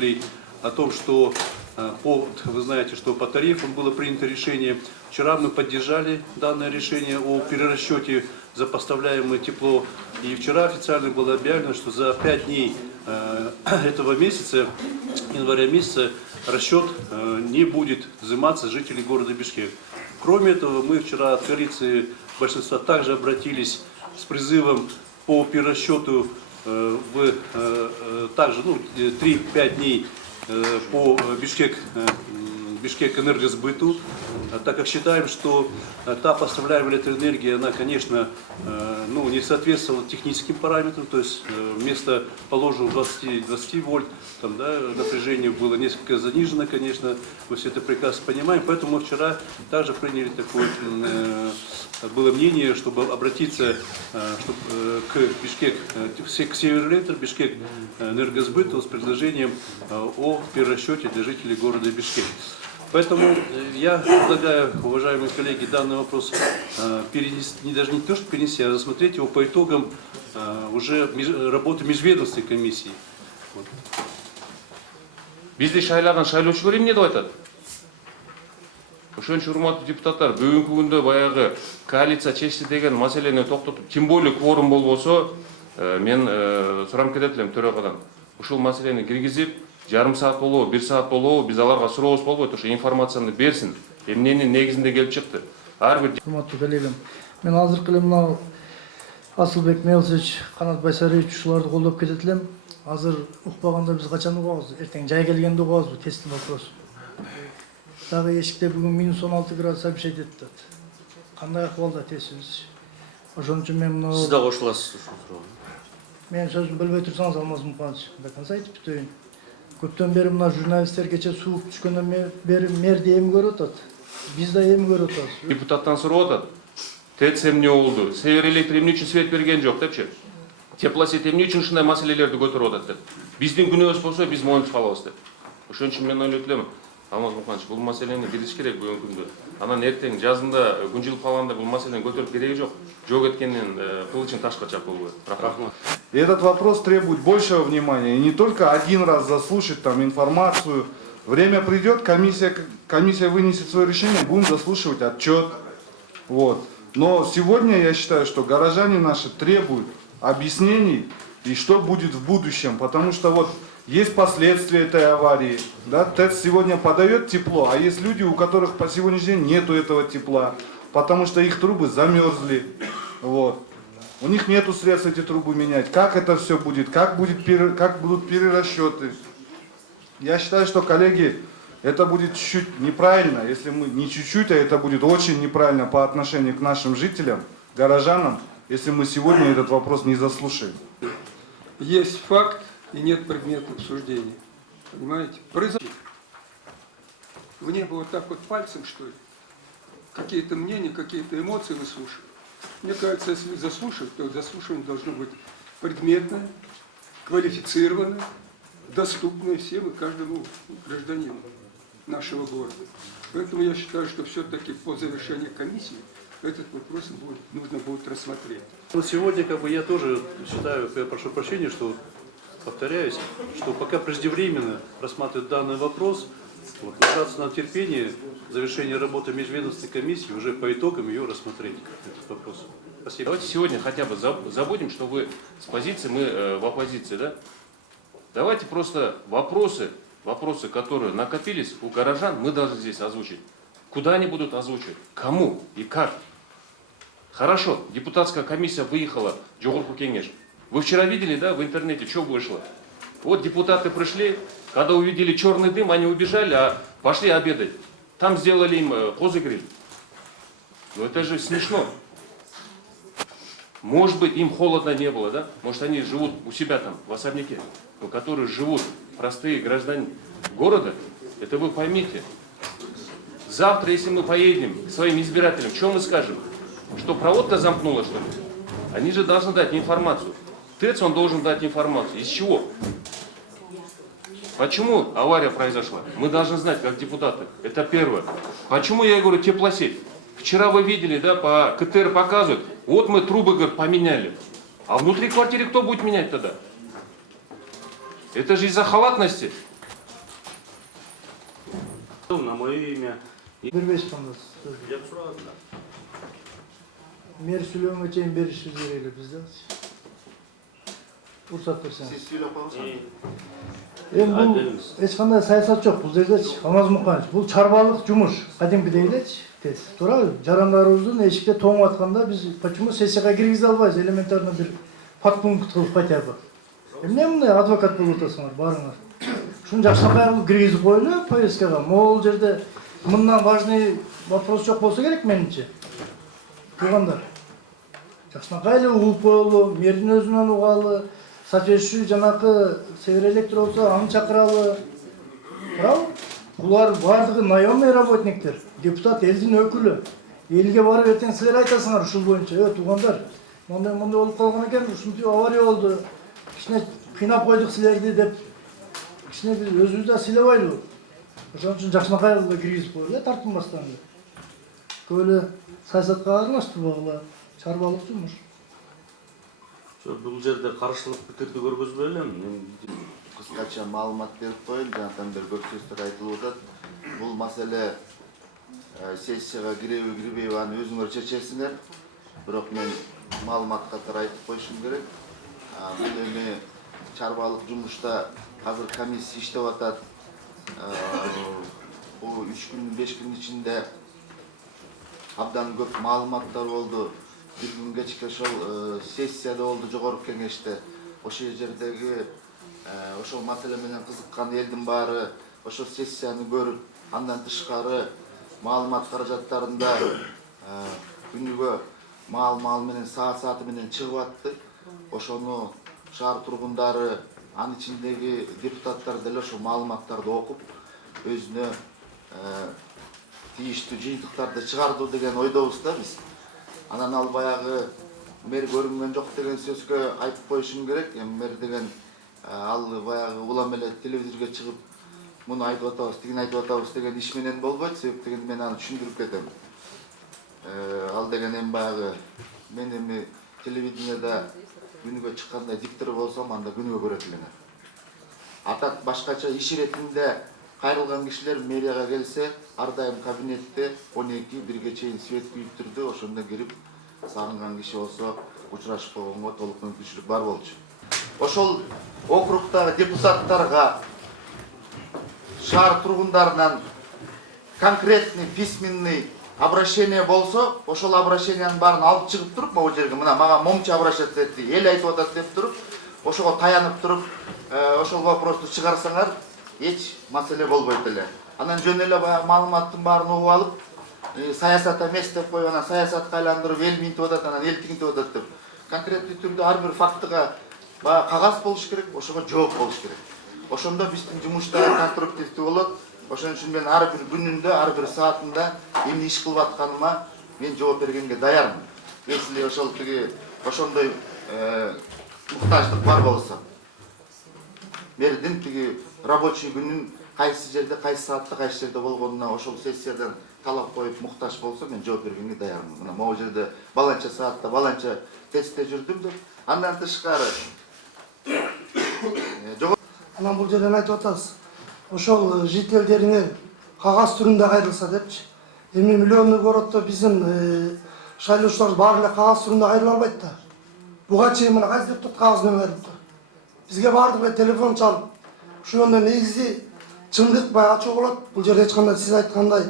жителей о том, что вы знаете, что по тарифам было принято решение. Вчера мы поддержали данное решение о перерасчете за поставляемое тепло. И вчера официально было объявлено, что за 5 дней этого месяца, января месяца, расчет не будет взиматься с жителей города Бишкек. Кроме этого, мы вчера от коалиции большинства также обратились с призывом по перерасчету также 3-5 дней по Бишкек энергосбыту, так как считаем, что та поставляемая электроэнергия, она, конечно, не соответствовала техническим параметрам, то есть вместо положенного 20 вольт напряжение было несколько занижено, конечно, мы все это прекрасно понимаем, поэтому мы вчера также приняли такое, было мнение, чтобы обратиться к Северэлектро, Бишкек энергосбыту с предложением о перерасчете для жителей города Бишкек. Поэтому я предлагаю, уважаемые коллеги, данный вопрос перенести, даже не то, что перенести, а рассмотреть его по итогам уже работы межведомственной комиссии. Вот. Бізде шайлаган шайлоочулар эмне деп айтат? Ошон үчүн урматтуу депутаттар, бүгүнкү күндө баягы коалиция чечти деген маселени токтотуп, тем более кворум болбосо, мен сурап кетет элем төрагадан. Ушул маселени киргизип, жарым саат болобу, 1 саат болобу, биз аларга сурообуз болбойт, ошо информацияны берсин. Эмненин негизинде келип чыкты. Ар бир урматтуу коллегам, мен азыркы эле мына Асылбек Мелсович, Канат Байсариевич ушуларды колдоп кетет элем. Азыр укпаганда биз качан угабыз? Эртең жай келгенде угабызбы? Тесттин вопрос. Дагы эшикте бүгүн минус 16 градус обещать этти. Кандай акыбалда тестибиз? Ошон үчүн мен мына Сиз да кошуласыз ушул суроого. Мен сөзүмдү бөлбөй турсаңыз Алмаз Муканович, до конца айтып бүтөйүн. Көптөн бери мына журналисттер кече суук түшкөндөн бери мэрди эми көрүп атат. Биз да эми көрүп атабыз. депутаттан сурап атат. ТЭЦ эмне болду? Северэлектр эмне үчүн свет берген жок депчи? Теплосет эмне үчүн ушундай маселелерди көтөрүп атат деп. Биздин күнөөбүз болсо биз моюнтуп калабыз деп. Ошон үчүн мен ойлойт элем, Алмаз Муканович, бул маселени билиш керек бүгүнкү күндө. Анан эртең жазында күн жылып калганда бул маселени көтөрүп кереги жок. Жок эткенден кылычын ташка чапкылуу болот. Рахмат. И этот вопрос требует большего внимания. И не только один раз заслушать там информацию. Время придет, комиссия вынесет свое решение, будем заслушивать отчет. Вот. Но сегодня я считаю, что горожане наши требуют объяснений и что будет в будущем. Потому что вот есть последствия этой аварии. Да? ТЭЦ сегодня подает тепло, а есть люди, у которых по сегодняшний день нету этого тепла. Потому что их трубы замерзли. Вот. У них нету средств эти трубы менять. Как это все будет? Как будут перерасчеты? Я считаю, что, коллеги, это будет чуть-чуть неправильно. Если мы не чуть-чуть, а это будет очень неправильно по отношению к нашим жителям, горожанам, если мы сегодня этот вопрос не заслушаем. Есть факт и нет предмета обсуждения. Понимаете? Вы не было вот так вот пальцем, что ли? Какие-то мнения, какие-то эмоции выслушивать. Мне кажется, если заслушивать, то заслушивание должно быть предметное, квалифицированное, доступное всем и каждому гражданину нашего города. Поэтому я считаю, что все-таки по завершении комиссии этот вопрос нужно будет рассмотреть. Сегодня я тоже считаю, я прошу прощения, что повторяюсь, что пока преждевременно рассматривать данный вопрос, набраться на терпение завершения работы межведомственной комиссии, уже по итогам ее рассмотреть, этот вопрос. Спасибо. Давайте сегодня хотя бы забудем, что вы с позиции, мы в оппозиции, да? Давайте просто вопросы, которые накопились у горожан, мы должны здесь озвучить. Куда они будут озвучивать? Кому и как? Хорошо, депутатская комиссия выехала, Жогорку Кеңеш. Вы вчера видели, да, в интернете, что вышло? Вот депутаты пришли, когда увидели черный дым, они убежали, а пошли обедать. Там сделали им розыгрыш. Ну это же смешно. Может быть, им холодно не было, да? Может, они живут у себя там, в особняке. Но которые живут, простые граждане города, это вы поймите. Завтра, если мы поедем к своим избирателям, что мы скажем? Что проводка замкнула, что ли? Они же должны дать информацию. ТЭЦ, он должен дать информацию. Из чего? Почему авария произошла? Мы должны знать, как депутаты. Это первое. Почему я говорю теплосеть? Вчера вы видели, да, по КТР показывают, вот мы трубы, говорят, поменяли. А внутри квартиры кто будет менять тогда? Это же из-за халатности. На мое имя. Бербейсиз кандай сөз. Я сұрағым. Мэр сүйлөгөнгө чейин беришибиз керек эле бизде. Уруксат берсеңиз. Siz söyle bakalım. Эми бул эч кандай саясат жок бул жердечи. Алмаз Муканович, бул чарбалык жумуш. Кадимкидей элечи. Тез. Туурабы? Жарандарыбыздын эшикте тоңуп атканда биз почему сессияга киргизе албайбыз? Элементарно бир подпункт кылып хотя бы. Эмне мындай адвокат болуп атасыңар баарыңар? Ушуну жакшыртпай киргизип коелу повесткага. Могул жерде мындан важный вопрос жок болсо керек менимче. Туугандар. Жакшыртпай эле угуп коелу, мэрдин өзүнөн угалы, соответствующий жанакы Север Электр болсо аны чакыралы. Туурабы? Булар бардыгы наемный работниктер, депутат элдин өкүлү. Элге барып эртең силер айтасыңар ушул боюнча. Туугандар, мындай болуп калган экен, ушинтип авария болду. Кичине кыйнап койдук силерди деп. Кичине биз өзүбүз да сыйлабайлыбы. Ошон үчүн жакшынакай киргизип коелу, тартынбастан. Көп эле саясатка аралаштырбагыла, чарбалык жумуш. Бұл жерде қарсылық пікірді көргөзбөй элем. Кыскача маалымат берип коеюн, жанагынтан бери көп сөздөр айтылып атат. Бул маселе сессияга киреби кирбейби аны өзүңөр чечесиңер. Бирок мен маалымат катары айтып коюшум керек. Бул эми чарбалык жумушта азыр комиссия иштеп атат. Бул 3 күн 5 күн ичинде абдан көп маалыматтар болду. Bir gün geçik ошол сессияда болду жогорку кеңеште. Ошол жердеги ошол маселе менен кызыккан элдин баары ошол сессияны көрүп, андан тышкары маалымат каражаттарында күнүгө маал менен сааты менен чыгып атты. Ошону шаар тургундары, анын ичиндеги депутаттар деле ошол маалыматтарды окуп, өзүнө тийиштүү жыйынтыктарды чыгардуу деген ойдобуз да биз. Анан ал баягы мэр көрүнгөн жок деген сөзгө айтып коюшум керек. Эми мэр деген ал баягы улам эле телевизорго чыгып муну айтып атабыз, тигини айтып атабыз деген иш менен болбойт. Себеп деген мен аны түшүндүрүп кетем. Ал деген эми баягы мен эми телевидениеда күнүгө чыккандай диктор болсом, анда күнүгө көрөт эленер. Атат башкача иш иретинде кайрылган кишилер мэрияга келсе, ар дайым кабинетте 12-1ге чейин свет күйүп турду. Ошондо кирип сагынган киши болсо учурашып койгонго толук мүмкүнчүлүк бар болчу. Ошол округдагы депутаттарга, шаар тургундарынан конкретный письменный обращение болсо, ошол обращениянын баарын алып чыгып туруп, могу жерге мына мага момчу обращаться этти, эл айтып атат деп туруп, ошого таянып туруп, ошол вопросту чыгарсаңар, эч маселе болбойт эле. Анан жөн эле баягы маалыматтын баарын угуп алып, саясат эмес деп коюп, анан саясатка айландырып, эл минтип атат, анан эл тигинтип атат деп. Конкреттүү түрдө ар бир фактыга баягы кагаз болуш керек, ошого жооп болуш керек. Ошондо биздин жумуштар конструктивдүү болот. Ошон үчүн мен ар бир күнүндө, ар бир саатында эмне иш кылып атканыма мен жооп бергенге даярмын. Если ошол тиги ошондой муктаждык бар болсо. Мэрдин тиги рабочий күнүн кайсы жерде, кайсы саатта, кайсы жерде болгонуна ошол сессиядан талап коюп муктаж болсо, мен жооп бергенге даярмын. Мына могу жерде баланча саатта, баланча тестте жүрдүм деп. Андан тышкары Анан бул жерден айтып атасыз. Ошол жителдерине кагаз түрүндө кайрылса депчи. Эми миллионный городдо биздин шайлоочулар баары эле кагаз түрүндө кайрыла албайт да. Буга чейин мына кайсы депутат кагаз менен кайрылды. Бизге баардык эле телефон чалып, ошондо негизи чындык баягы ачуу болот. Бул жерде эч кандай сиз айткандай,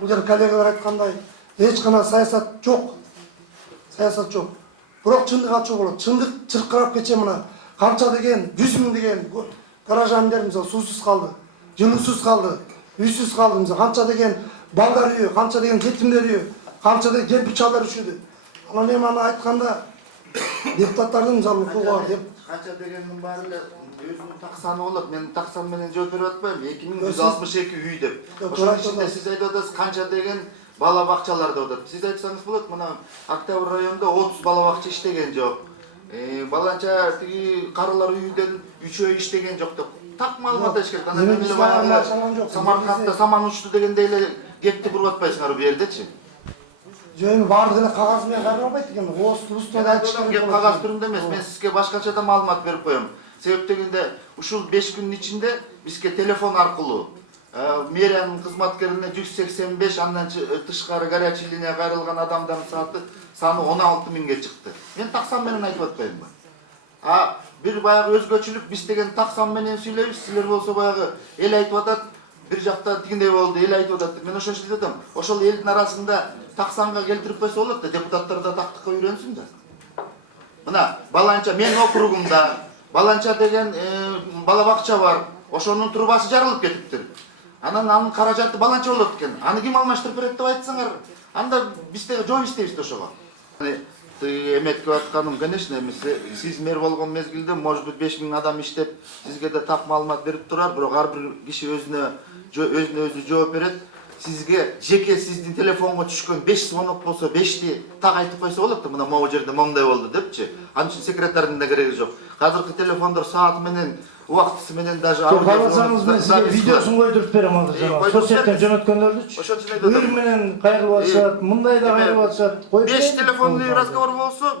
бул жерде коллегалар айткандай, эч кандай саясат жок. Саясат жок. Бирок чындык ачуу болот. Чындык чыркырап кетчү мына. Канча деген, 100 миң деген гаражандар мисалы суусуз калды, жылуусуз калды, үйсүз калды мисалы. Канча деген балдар үйү, канча деген жетимдер үйү, канча деген кемпир чалдар үшүдү. Анан эми аны айтканда депутаттардын мисалы укугу бар деп. Канча дегендин баары эле өзүнүн таксаны болот. Мен таксан менен жооп берип атпайм. 2162 үй деп. Ошонун ичинде сиз айтып атасыз канча деген бала бакчалар деп атат. Сиз айтсаңыз болот, мына Октябрь районунда 30 бала бакча иштеген жок. Баланча тиги карылар үйүндөн 3 иштеген жок деп. Так маалымат бериш керек. Анан эле баягы Самаркандда саман учту дегендей эле кепти буруп атпайсыңар бу жердечи. Жөн баардык эле кагаз менен кайрыла албайт экен. Оз тустан айтыш керек. Кеп кагаз түрүндө эмес. Мен сизге башкача да маалымат берип коем. Себеп дегенде ушул 5 күнүн ичинде бизге телефон аркылуу мэриянын кызматкерине 185, андан тышкары горячий линияга кайрылган адамдардын саны 16 миңге чыкты. Мен таксан менен айтып атпаймынбы? Бир баягы өзгөчүлүк, биз деген таксан менен сүйлөйбүз, силер болсо баягы эл айтып атат, бир жакта тигиндей болду, эл айтып атат. Мен ошол жерде айтам, ошол элдин арасында таксанга келтирип койсо болот да, депутаттар да тактыкка үйрөнсүн да. Мына баланча мен округумда баланча деген бала бакча бар. Ошонун трубасы жарылып кетиптир. Анын каражаты баланча болот экен. Аны ким алмаштырып берет деп айтсаңар, анда биз да жооп иштейбиз да ошого. Эметип атканым, конечно, сиз мэр болгон мезгилде, может быть, 5000 адам иштеп, сизге да так маалымат берип турар, бирок ар бир киши өзүнө өзү жооп берет. Сизге жеке сиздин телефонго түшкөн 5 звонок болсо 5ти так айтып койсо болот да, мына могу жерде момундай болду депчи. Анын үчүн секретардын да кереги жок. Азыркы телефондор сааты менен, убактысы менен даже Кааласаңыз мен сизге видеосун койдуруп берем азыр жана. Соцсеттен жөнөткөндөрдүчү. Ошон үчүн айтып Ыр менен кайрылып атышат, мындай да кайрылып атышат. 5 телефонный разговор болсо,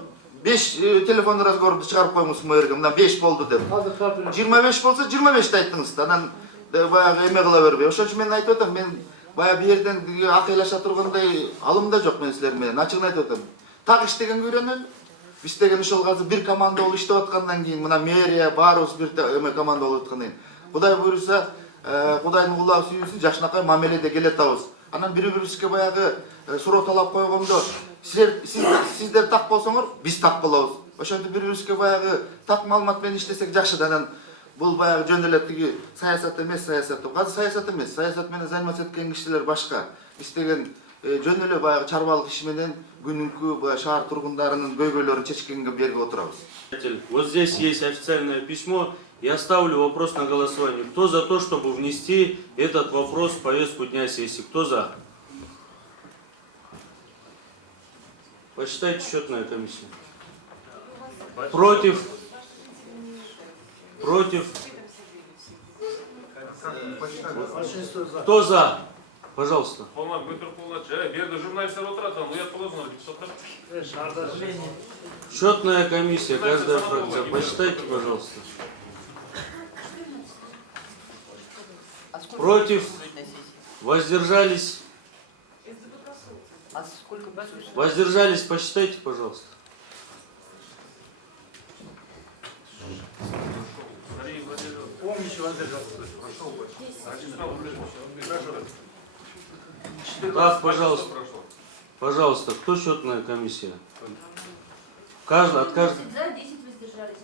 5 телефонный разговорду чыгарып коюңуз мэрге, мына 5 болду деп. 25 болсо 25ти айттыңыз да, анан баягы эме кыла бербей. Ошон үчүн мен айтып атам, мен баягы бир жерден акыйлаша тургандай алым да жок мен силер менен. Ачыгын айтып атам. Так иштегенге үйрөнөлү. Биз деген ошол азыр бир команда болуп иштеп аткандан кийин, мына мэрия баарыбыз бир эме команда болуп аткандан кийин, Кудай буйруса, Кудайдын кулак сүйүнсүн, жакшынакай мамиледе келе атабыз. Анан бири-бирибизге баягы суроо талап койгондо, сиздер так болсоңор, биз так болобуз. Ошентип бири-бирибизге баягы так маалымат менен иштесек жакшы да. Анан бул баягы жөн эле тиги саясат эмес, саясат. Азыр саясат эмес, саясат менен заниматься эткен кишилер башка. Биз деген жөн эле баягы чарбалык иш менен күнүмкү шаар тургундарынын көйгөйлөрүн чечкенге берип отурабыз. Вот здесь есть официальное письмо. Я ставлю вопрос на голосование. Кто за то, чтобы внести этот вопрос в повестку дня сессии? Кто за? Почитайте счетная комиссия. Против? Против? Кто за? Пожалуйста. Счетная комиссия, каждая фракция. Посчитайте, пожалуйста. Против? Воздержались? Воздержались, посчитайте, пожалуйста. Так, пожалуйста. Пожалуйста, кто счетная комиссия? Каждый, от каждого. За, 10 воздержались.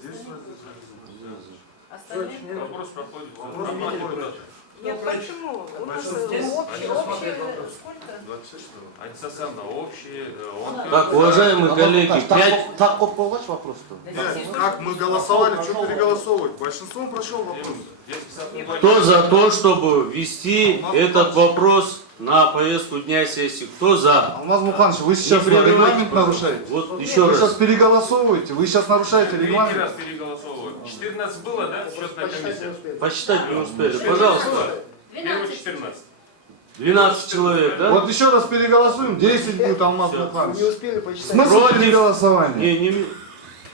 Вопрос проходит. Нет, почему? У нас общее, сколько? Антисоциально общие. Так, уважаемые коллеги, 5... Так коп болгоч вопрос-то. Как мы голосовали, что переголосовывать? Большинством прошел вопрос. Кто за то, чтобы ввести этот вопрос на повестку дня сессии? Кто за? Алмаз Муханович, вы сейчас регламент нарушаете. Вот еще Вы раз. сейчас переголосовываете, вы сейчас нарушаете Третий регламент. раз переголосовывают. 14 было, да? Счетная комиссия. Посчитать не успели. Пожалуйста. Первый 14. 12 человек, да? Вот еще раз переголосуем, 10 будет Алмаз Муханович. Смысл Против? переголосования? Не.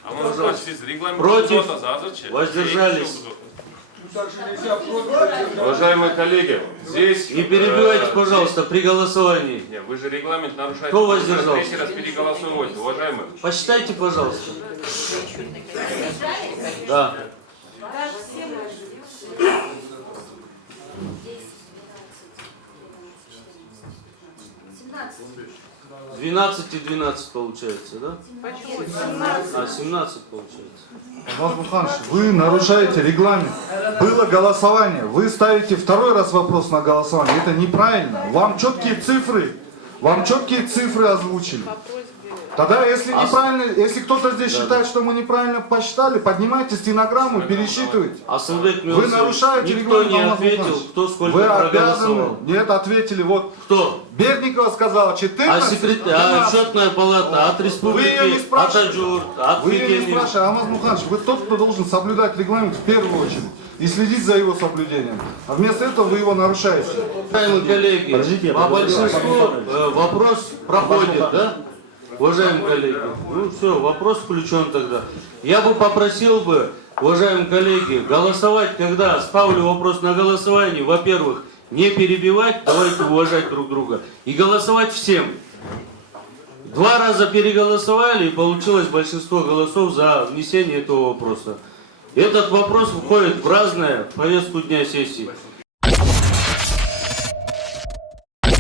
А мы закончили регламент. Против? Зачем? Воздержались. Также нельзя против. Уважаемые коллеги, здесь... Не перебивайте, пожалуйста, при голосовании. Нет, вы же регламент нарушаете. Кто воздержался? Третий раз переголосовывать, уважаемые. Посчитайте, пожалуйста. Да. 12 и 12 получается, да? Почему? 17 получается. Алмаз Муханович, вы нарушаете регламент. Было голосование, вы ставите второй раз вопрос на голосование. Это неправильно. Вам четкие цифры озвучили. Тогда, если неправильно, если кто-то здесь считает, что мы неправильно посчитали, поднимайте стенограмму, пересчитывайте. Асылбек Вы Мелсович, нарушаете никто регламент, не Алмаз ответил, Муханович. кто сколько Вы проголосовал. обязаны. Нет, ответили. Вот Кто? Бердникова сказала 14. Счетная палата от республики, Вы ее не от спрашиваете. Аджур, от Вы не Пекина. спрашиваете, Алмаз Муханович, вы тот, кто должен соблюдать регламент в первую очередь и следить за его соблюдением. А вместо этого вы его нарушаете. Уважаемые коллеги, по большинству вопрос проходит, да? Уважаемые коллеги, ну все, вопрос включен тогда. Я бы попросил бы, уважаемые коллеги, голосовать, когда ставлю вопрос на голосование, во-первых, не перебивать, давайте уважать друг друга. И голосовать всем. 2 раза переголосовали, и получилось большинство голосов за внесение этого вопроса. Этот вопрос входит в разное повестку дня сессии.